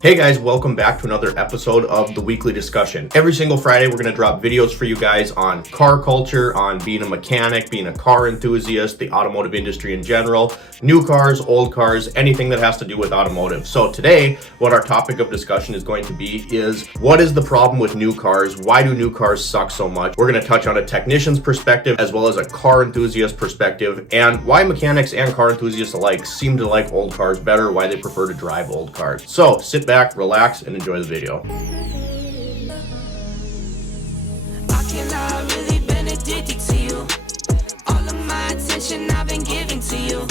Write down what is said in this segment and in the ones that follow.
Hey guys, welcome back to another episode of the Weekly Discussion. Every single Friday, we're going to drop videos for you guys on car culture, on being a mechanic, being a car enthusiast, the automotive industry in general, new cars, old cars, anything that has to do with automotive. So today, what our topic of discussion is going to be is, what is the problem with new cars? Why do new cars suck so much? We're going to touch on a technician's perspective as well as a car enthusiast perspective, and why mechanics and car enthusiasts alike seem to like old cars better, why they prefer to drive old cars. So sit back, relax, and enjoy the video. I cannot really been addicted to you. All of my attention I've been giving to you.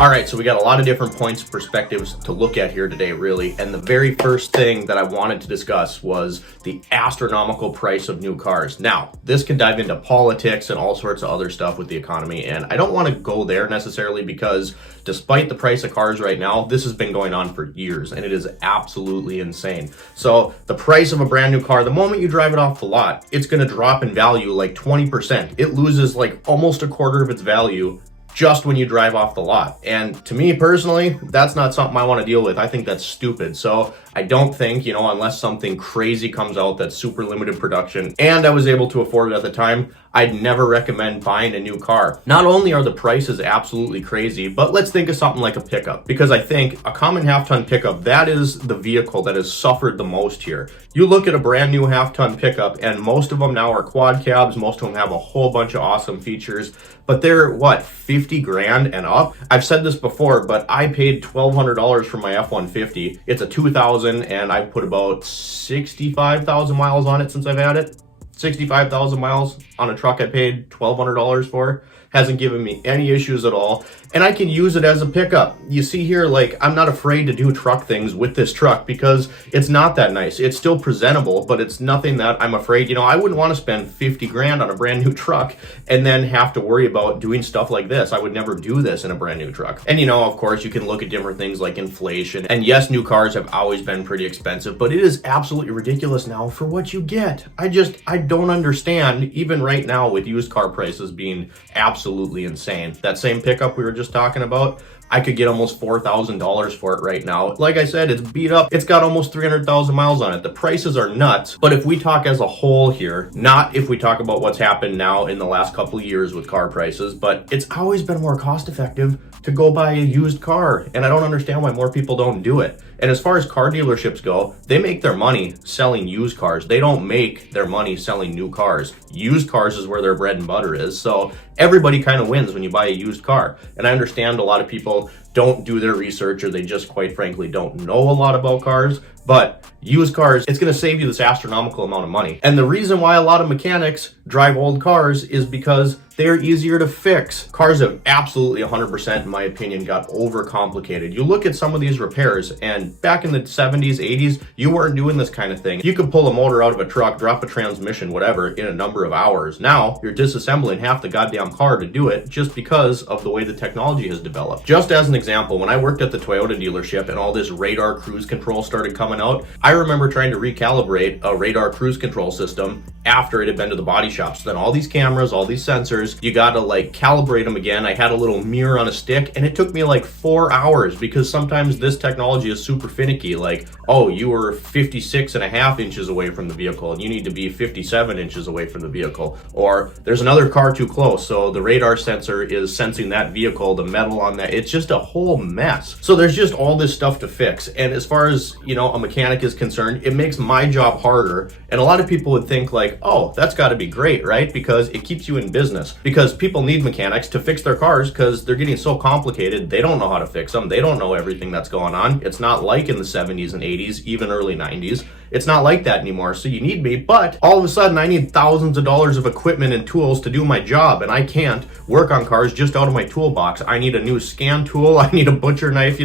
All right, so we got a lot of different points of perspectives to look at here today, really. And the very first thing that I wanted to discuss was the astronomical price of new cars. Now, this can dive into politics and all sorts of other stuff with the economy. And I don't want to go there necessarily because despite the price of cars right now, this has been going on for years and it is absolutely insane. So the price of a brand new car, the moment you drive it off the lot, it's going to drop in value like 20%. It loses like almost a quarter of its value just when you drive off the lot. And to me personally, that's not something I want to deal with. I think that's stupid. So I don't think, unless something crazy comes out that's super limited production and I was able to afford it at the time, I'd never recommend buying a new car. Not only are the prices absolutely crazy, but let's think of something like a pickup, because I think a common half-ton pickup, that is the vehicle that has suffered the most here. You look at a brand new half-ton pickup and most of them now are quad cabs, most of them have a whole bunch of awesome features, but they're 50 grand and up? I've said this before, but I paid $1,200 for my F-150. It's a 2000 and I've put about 65,000 miles on it since I've had it. 65,000 miles on a truck I paid $1,200 for. Hasn't given me any issues at all. And I can use it as a pickup. You see here, I'm not afraid to do truck things with this truck because it's not that nice. It's still presentable, but it's nothing that I'm afraid, I wouldn't want to spend 50 grand on a brand new truck and then have to worry about doing stuff like this. I would never do this in a brand new truck. And of course, you can look at different things like inflation. And yes, new cars have always been pretty expensive, but it is absolutely ridiculous now for what you get. I don't understand, even right now with used car prices being absolutely insane. That same pickup we were just talking about, I could get almost $4,000 for it right now. Like I said, it's beat up. It's got almost 300,000 miles on it. The prices are nuts. But if we talk as a whole here, not if we talk about what's happened now in the last couple of years with car prices, but it's always been more cost effective to go buy a used car. And I don't understand why more people don't do it. And as far as car dealerships go, they make their money selling used cars. They don't make their money selling new cars. Used cars is where their bread and butter is. So everybody kind of wins when you buy a used car. And I understand a lot of people don't do their research or they just quite frankly don't know a lot about cars. But used cars, it's going to save you this astronomical amount of money. And the reason why a lot of mechanics drive old cars is because they're easier to fix. Cars have absolutely 100%, in my opinion, got overcomplicated. You look at some of these repairs, and back in the 70s, 80s, you weren't doing this kind of thing. You could pull a motor out of a truck, drop a transmission, whatever, in a number of hours. Now, you're disassembling half the goddamn car to do it just because of the way the technology has developed. Just as an example, when I worked at the Toyota dealership and all this radar cruise control started coming out, I remember trying to recalibrate a radar cruise control system after it had been to the body shop. So then all these cameras, all these sensors, you gotta calibrate them again. I had a little mirror on a stick and it took me 4 hours because sometimes this technology is super finicky. You were 56.5 inches away from the vehicle and you need to be 57 inches away from the vehicle. Or there's another car too close, so the radar sensor is sensing that vehicle, the metal on that. It's just a whole mess. So there's just all this stuff to fix. And as far as, a mechanic is concerned, it makes my job harder. And a lot of people would think oh, that's gotta be great, right? Because it keeps you in business. Because people need mechanics to fix their cars because they're getting so complicated. They don't know how to fix them. They don't know everything that's going on. It's not like in the 70s and 80s, even early 90s. It's not like that anymore. So you need me, but all of a sudden I need thousands of dollars of equipment and tools to do my job, and I can't work on cars just out of my toolbox. I need a new scan tool. I need a butcher knife.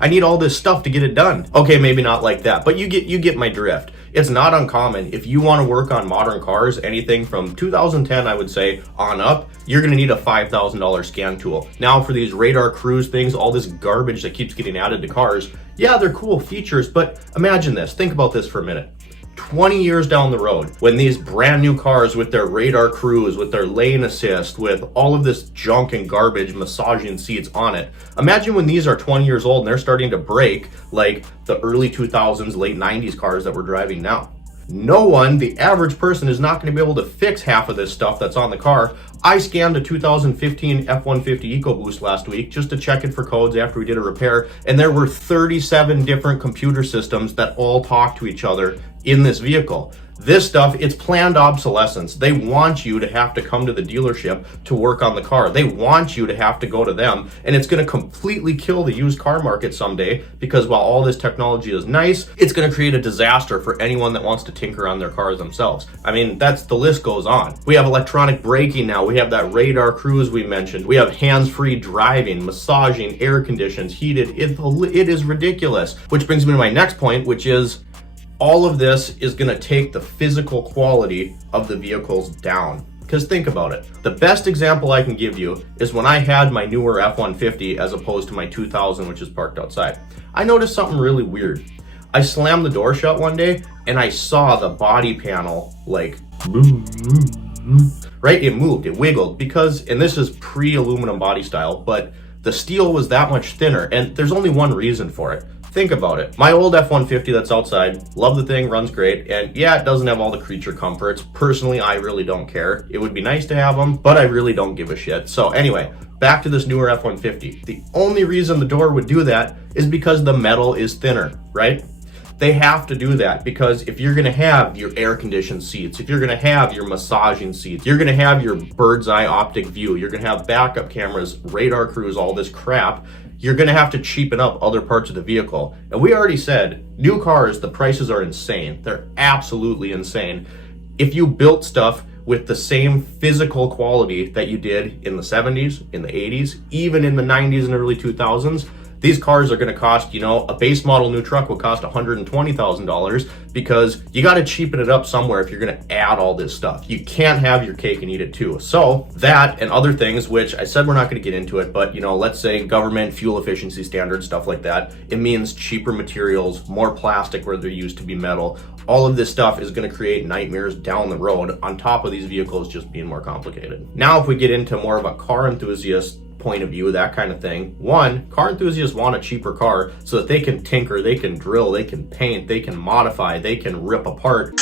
I need all this stuff to get it done. Okay, maybe not like that, but you get my drift. It's not uncommon. If you want to work on modern cars, anything from 2010, I would say, on up, you're going to need a $5,000 scan tool. Now for these radar cruise things, all this garbage that keeps getting added to cars, yeah, they're cool features, but imagine this. Think about this for a minute. 20 years down the road, when these brand new cars with their radar cruise, with their lane assist, with all of this junk and garbage massaging seats on it, imagine when these are 20 years old and they're starting to break like the early 2000s, late 90s cars that we're driving now. No one, the average person, is not going to be able to fix half of this stuff that's on the car. I scanned a 2015 F-150 EcoBoost last week just to check it for codes after we did a repair, and there were 37 different computer systems that all talk to each other in this vehicle. This stuff, it's planned obsolescence. They want you to have to come to the dealership to work on the car. They want you to have to go to them, and it's going to completely kill the used car market someday, because while all this technology is nice, it's going to create a disaster for anyone that wants to tinker on their cars themselves. I mean, the list goes on. We have electronic braking now. We have that radar cruise we mentioned. We have hands-free driving, massaging, air conditions, heated. It is ridiculous. Which brings me to my next point, which is all of this is going to take the physical quality of the vehicles down. Because think about it. The best example I can give you is when I had my newer F-150 as opposed to my 2000, which is parked outside. I noticed something really weird. I slammed the door shut one day and I saw the body panel like, right? It moved, it wiggled because, and this is pre-aluminum body style, but the steel was that much thinner, and there's only one reason for it. Think about it. My old F-150 that's outside, love the thing, runs great, and yeah, it doesn't have all the creature comforts. Personally, I really don't care. It would be nice to have them, but I really don't give a shit. So anyway, back to this newer F-150. The only reason the door would do that is because the metal is thinner, right? They have to do that because if you're going to have your air-conditioned seats, if you're going to have your massaging seats, you're going to have your bird's eye optic view, you're going to have backup cameras, radar cruise, all this crap, you're going to have to cheapen up other parts of the vehicle. And we already said, new cars, the prices are insane. They're absolutely insane. If you built stuff with the same physical quality that you did in the 70s, in the 80s, even in the 90s and early 2000s, these cars are going to cost, a base model new truck will cost $120,000 because you got to cheapen it up somewhere if you're going to add all this stuff. You can't have your cake and eat it too. So that and other things, which I said we're not going to get into it, but let's say government fuel efficiency standards, stuff like that. It means cheaper materials, more plastic where there used to be metal. All of this stuff is going to create nightmares down the road on top of these vehicles just being more complicated. Now, if we get into more of a car enthusiast point of view, that kind of thing. One, car enthusiasts want a cheaper car so that they can tinker, they can drill, they can paint, they can modify, they can rip apart.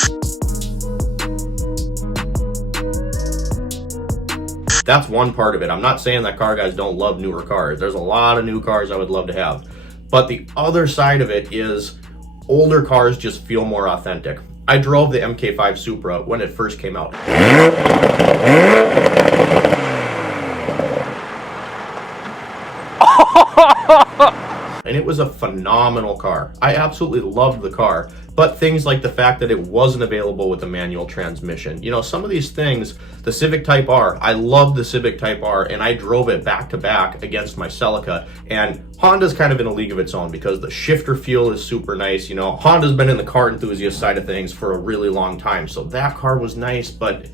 That's one part of it. I'm not saying that car guys don't love newer cars. There's a lot of new cars I would love to have. But the other side of it is older cars just feel more authentic. I drove the MK5 Supra when it first came out. And it was a phenomenal car. I absolutely loved the car, but things like the fact that it wasn't available with a manual transmission. Some of these things, the Civic Type R, I love the Civic Type R, and I drove it back to back against my Celica, and Honda's kind of in a league of its own because the shifter feel is super nice. Honda's been in the car enthusiast side of things for a really long time, so that car was nice, but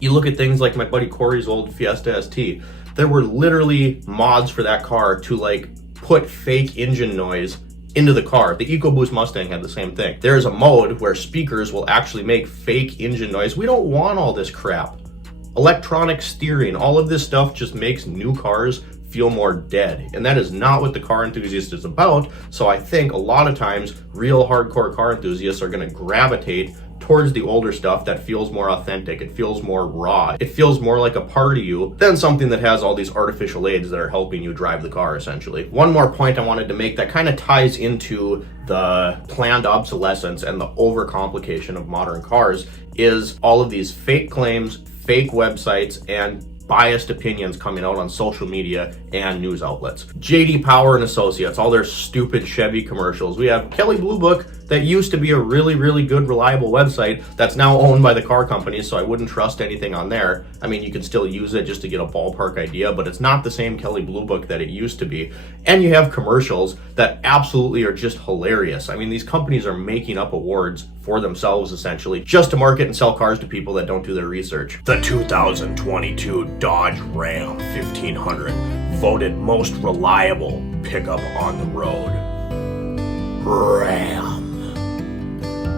you look at things like my buddy Corey's old Fiesta ST, there were literally mods for that car to put fake engine noise into the car. The EcoBoost Mustang had the same thing. There's a mode where speakers will actually make fake engine noise. We don't want all this crap. Electronic steering, all of this stuff just makes new cars feel more dead. And that is not what the car enthusiast is about. So I think a lot of times real hardcore car enthusiasts are going to gravitate towards the older stuff that feels more authentic. It feels more raw. It feels more like a part of you than something that has all these artificial aids that are helping you drive the car, essentially. One more point I wanted to make that kind of ties into the planned obsolescence and the overcomplication of modern cars is all of these fake claims, fake websites, and biased opinions coming out on social media and news outlets. JD Power and Associates, all their stupid Chevy commercials. We have Kelley Blue Book that used to be a really, really good, reliable website that's now owned by the car companies, so I wouldn't trust anything on there. I mean, you can still use it just to get a ballpark idea, but it's not the same Kelley Blue Book that it used to be. And you have commercials that absolutely are just hilarious. I mean, these companies are making up awards for themselves, essentially, just to market and sell cars to people that don't do their research. The 2022 Dodge Ram 1500, voted most reliable pickup on the road. Ram.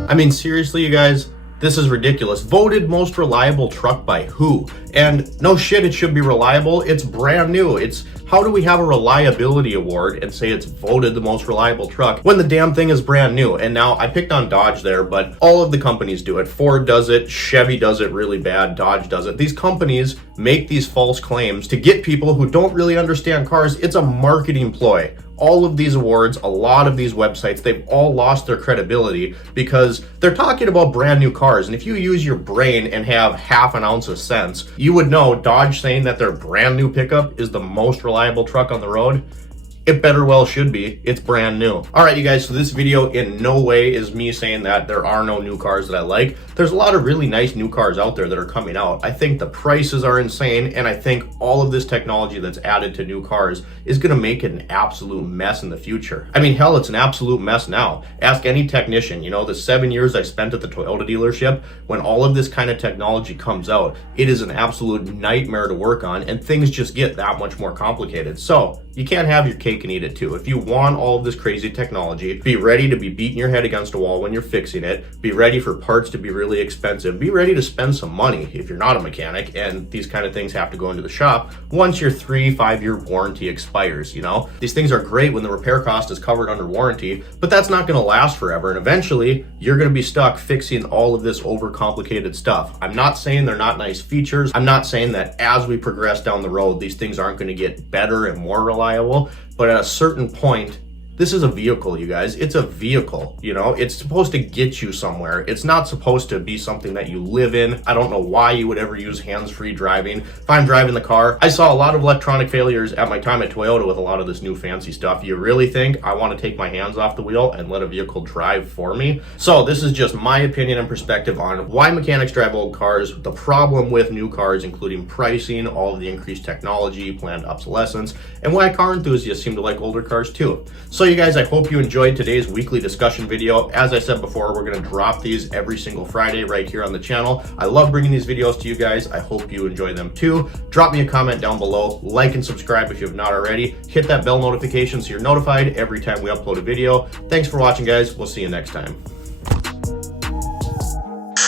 I mean, seriously, you guys, this is ridiculous. Voted most reliable truck by who? And no shit, it should be reliable. It's brand new. How do we have a reliability award and say it's voted the most reliable truck when the damn thing is brand new? And now I picked on Dodge there, but all of the companies do it. Ford does it, Chevy does it really bad, Dodge does it. These companies make these false claims to get people who don't really understand cars. It's a marketing ploy. All of these awards, a lot of these websites, they've all lost their credibility because they're talking about brand new cars. And if you use your brain and have half an ounce of sense, you would know Dodge saying that their brand new pickup is the most reliable truck on the road. It better well should be. It's brand new. All right, you guys, so this video in no way is me saying that there are no new cars that I like. There's a lot of really nice new cars out there that are coming out. I think the prices are insane, and I think all of this technology that's added to new cars is gonna make it an absolute mess in the future. I mean, hell, it's an absolute mess now. Ask any technician, you know, the 7 years I spent at the Toyota dealership, when all of this kind of technology comes out, it is an absolute nightmare to work on, and things just get that much more complicated. So you can't have your cake and eat it too. If you want all of this crazy technology, be ready to be beating your head against a wall when you're fixing it. Be ready for parts to be really expensive. Be ready to spend some money if you're not a mechanic, and these kind of things have to go into the shop once your 3-5 year warranty expires, you know? These things are great when the repair cost is covered under warranty, but that's not gonna last forever, and eventually you're gonna be stuck fixing all of this overcomplicated stuff. I'm not saying they're not nice features. I'm not saying that as we progress down the road, these things aren't gonna get better and more reliable, but at a certain point, this is a vehicle, you guys. It's a vehicle, you know? It's supposed to get you somewhere. It's not supposed to be something that you live in. I don't know why you would ever use hands-free driving. If I'm driving the car, I saw a lot of electronic failures at my time at Toyota with a lot of this new fancy stuff. You really think I want to take my hands off the wheel and let a vehicle drive for me? So this is just my opinion and perspective on why mechanics drive old cars, the problem with new cars, including pricing, all of the increased technology, planned obsolescence, and why car enthusiasts seem to like older cars too. So you guys, I hope you enjoyed today's weekly discussion video. As I said before, we're going to drop these every single Friday right here on the channel. I love bringing these videos to you guys. I hope you enjoy them too. Drop me a comment down below, like and subscribe if you have not already. Hit that bell notification so you're notified every time we upload a video. Thanks for watching, guys. We'll see you next time.